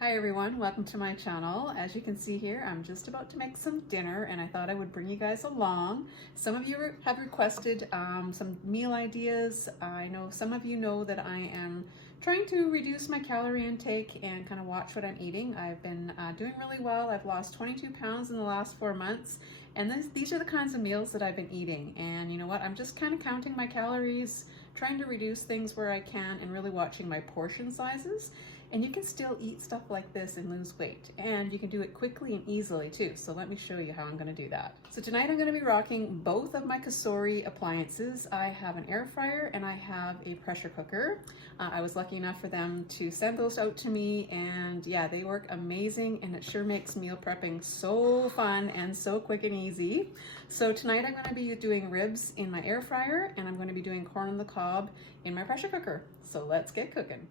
Hi everyone, welcome to my channel. As you can see here, I'm just about to make some dinner and I thought I would bring you guys along. Some of you have requested some meal ideas. I know some of you know that I am trying to reduce my calorie intake and kind of watch what I'm eating. I've been doing really well. I've lost 22 pounds in the last 4 months, and these are the kinds of meals that I've been eating. And you know what? I'm just kind of counting my calories, trying to reduce things where I can, and really watching my portion sizes. And you can still eat stuff like this and lose weight. And you can do it quickly and easily too. So let me show you how I'm gonna do that. So tonight I'm gonna be rocking both of my Kasori appliances. I have an air fryer and I have a pressure cooker. I was lucky enough for them to send those out to me, and yeah, they work amazing, and it sure makes meal prepping so fun and so quick and easy. So tonight I'm gonna be doing ribs in my air fryer, and I'm gonna be doing corn on the cob in my pressure cooker. So let's get cooking.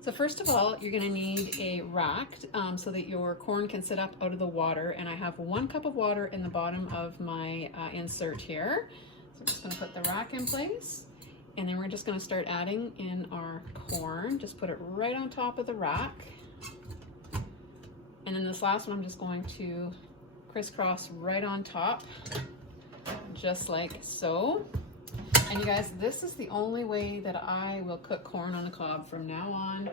So first of all, you're gonna need a rack so that your corn can sit up out of the water. And I have 1 cup of water in the bottom of my insert here. So I'm just gonna put the rack in place. And then we're just gonna start adding in our corn. Just put it right on top of the rack. And then this last one, I'm just going to crisscross right on top, just like so. And you guys, this is the only way that I will cook corn on the cob from now on.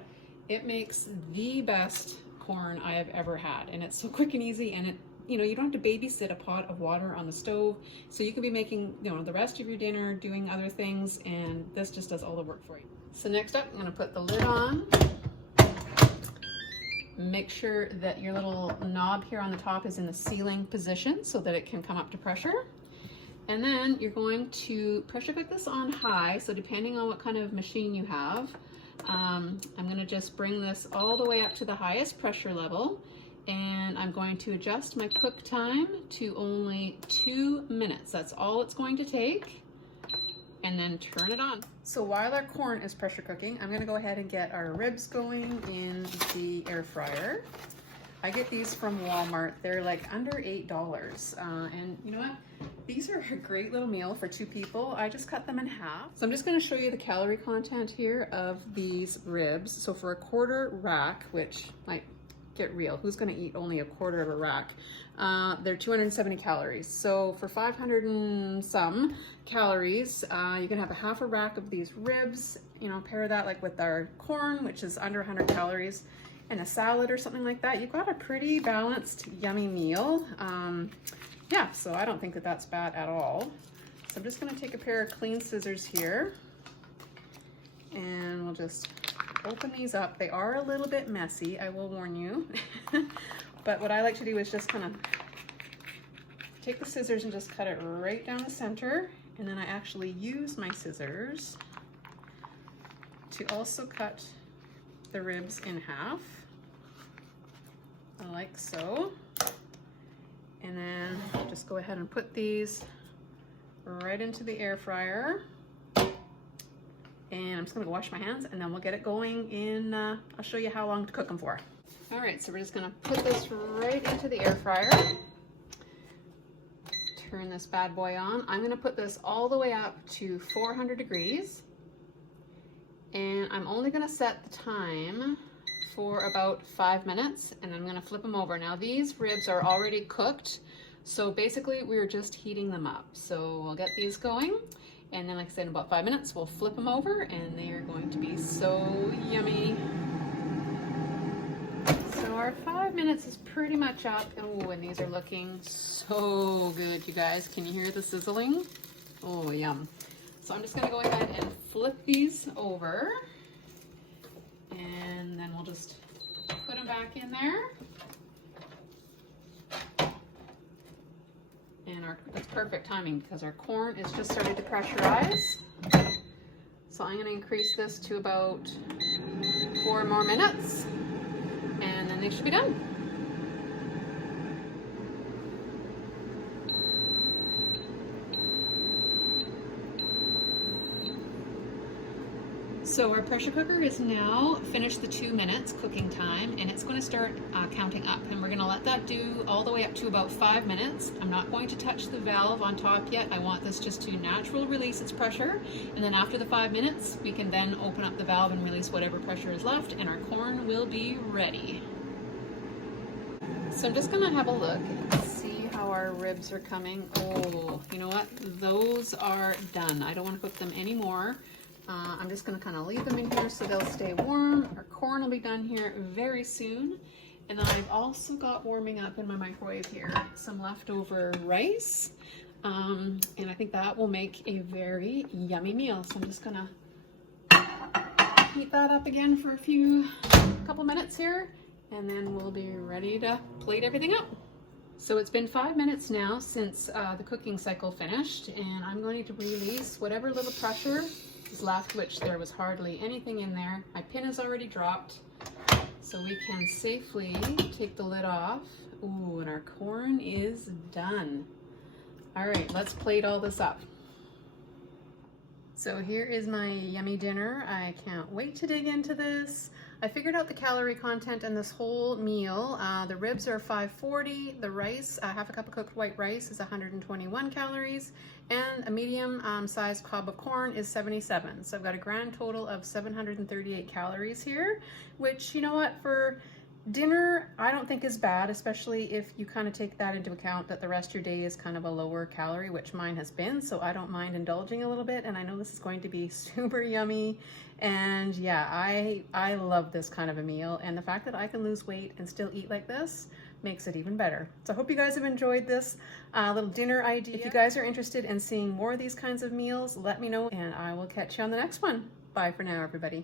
It makes the best corn I have ever had, and it's so quick and easy, and you don't have to babysit a pot of water on the stove, so you can be making the rest of your dinner, doing other things, and this just does all the work for you. So next up, I'm going to put the lid on. Make sure that your little knob here on the top is in the sealing position so that it can come up to pressure. And then you're going to pressure cook this on high, so depending on what kind of machine you have, I'm going to just bring this all the way up to the highest pressure level, and I'm going to adjust my cook time to only 2 minutes. That's all it's going to take, and then turn it on. So while our corn is pressure cooking, I'm going to go ahead and get our ribs going in the air fryer. I get these from Walmart. They're like under $8. And you know what? These are a great little meal for 2 people. I just cut them in half. So I'm just gonna show you the calorie content here of these ribs. So for a 1/4 rack, which might get real, who's gonna eat only a 1/4 of a rack? They're 270 calories. So for 500 and some calories, you can have a 1/2 rack of these ribs. Pair that like with our corn, which is under 100 calories. And a salad or something like that. You've got a pretty balanced, yummy meal. Yeah, so I don't think that that's bad at all. So I'm just gonna take a pair of clean scissors here, and we'll just open these up. They are a little bit messy, I will warn you. But what I like to do is just kind of take the scissors and just cut it right down the center. And then I actually use my scissors to also cut the ribs in half, like so. And then just go ahead and put these right into the air fryer. And I'm just gonna go wash my hands, and then we'll get it going in, I'll show you how long to cook them for. All right, so we're just gonna put this right into the air fryer. Turn this bad boy on. I'm gonna put this all the way up to 400 degrees. And I'm only gonna set the time for about 5 minutes, and I'm gonna flip them over. Now these ribs are already cooked, so basically we're just heating them up. So we'll get these going, and then like I said, in about 5 minutes, we'll flip them over, and they are going to be so yummy. So our 5 minutes is pretty much up. Oh, and these are looking so good, you guys. Can you hear the sizzling? Oh, yum. So I'm just gonna go ahead and flip these over, and then we'll just put them back in there. And that's perfect timing because our corn is just starting to pressurize. So I'm gonna increase this to about 4 more minutes, and then they should be done. So our pressure cooker is now finished the 2 minutes cooking time, and it's going to start counting up, and we're going to let that do all the way up to about 5 minutes. I'm not going to touch the valve on top yet. I want this just to naturally release its pressure, and then after the 5 minutes we can then open up the valve and release whatever pressure is left, and our corn will be ready. So I'm just gonna have a look and see how our ribs are coming. Oh, you know what? Those are done. I don't want to cook them anymore. I'm just gonna kind of leave them in here so they'll stay warm. Our corn will be done here very soon. And then I've also got warming up in my microwave here some leftover rice. And I think that will make a very yummy meal. So I'm just gonna heat that up again for a couple minutes here, and then we'll be ready to plate everything up. So it's been 5 minutes now since the cooking cycle finished, and I'm going to release whatever little pressure is left, which there was hardly anything in there. My pin is already dropped, so we can safely take the lid off. Ooh, and our corn is done. All right, let's plate all this up. So here is my yummy dinner. I can't wait to dig into this. I figured out the calorie content in this whole meal. The ribs are 540, the rice, half a cup of cooked white rice is 121 calories, and a medium sized cob of corn is 77. So I've got a grand total of 738 calories here, which, you know what, for dinner, I don't think is bad, especially if you kind of take that into account that the rest of your day is kind of a lower calorie, which mine has been, so I don't mind indulging a little bit, and I know this is going to be super yummy. And yeah, I love this kind of a meal, and the fact that I can lose weight and still eat like this makes it even better. So I hope you guys have enjoyed this little dinner idea. If you guys are interested in seeing more of these kinds of meals, let me know, and I will catch you on the next one. Bye for now, everybody.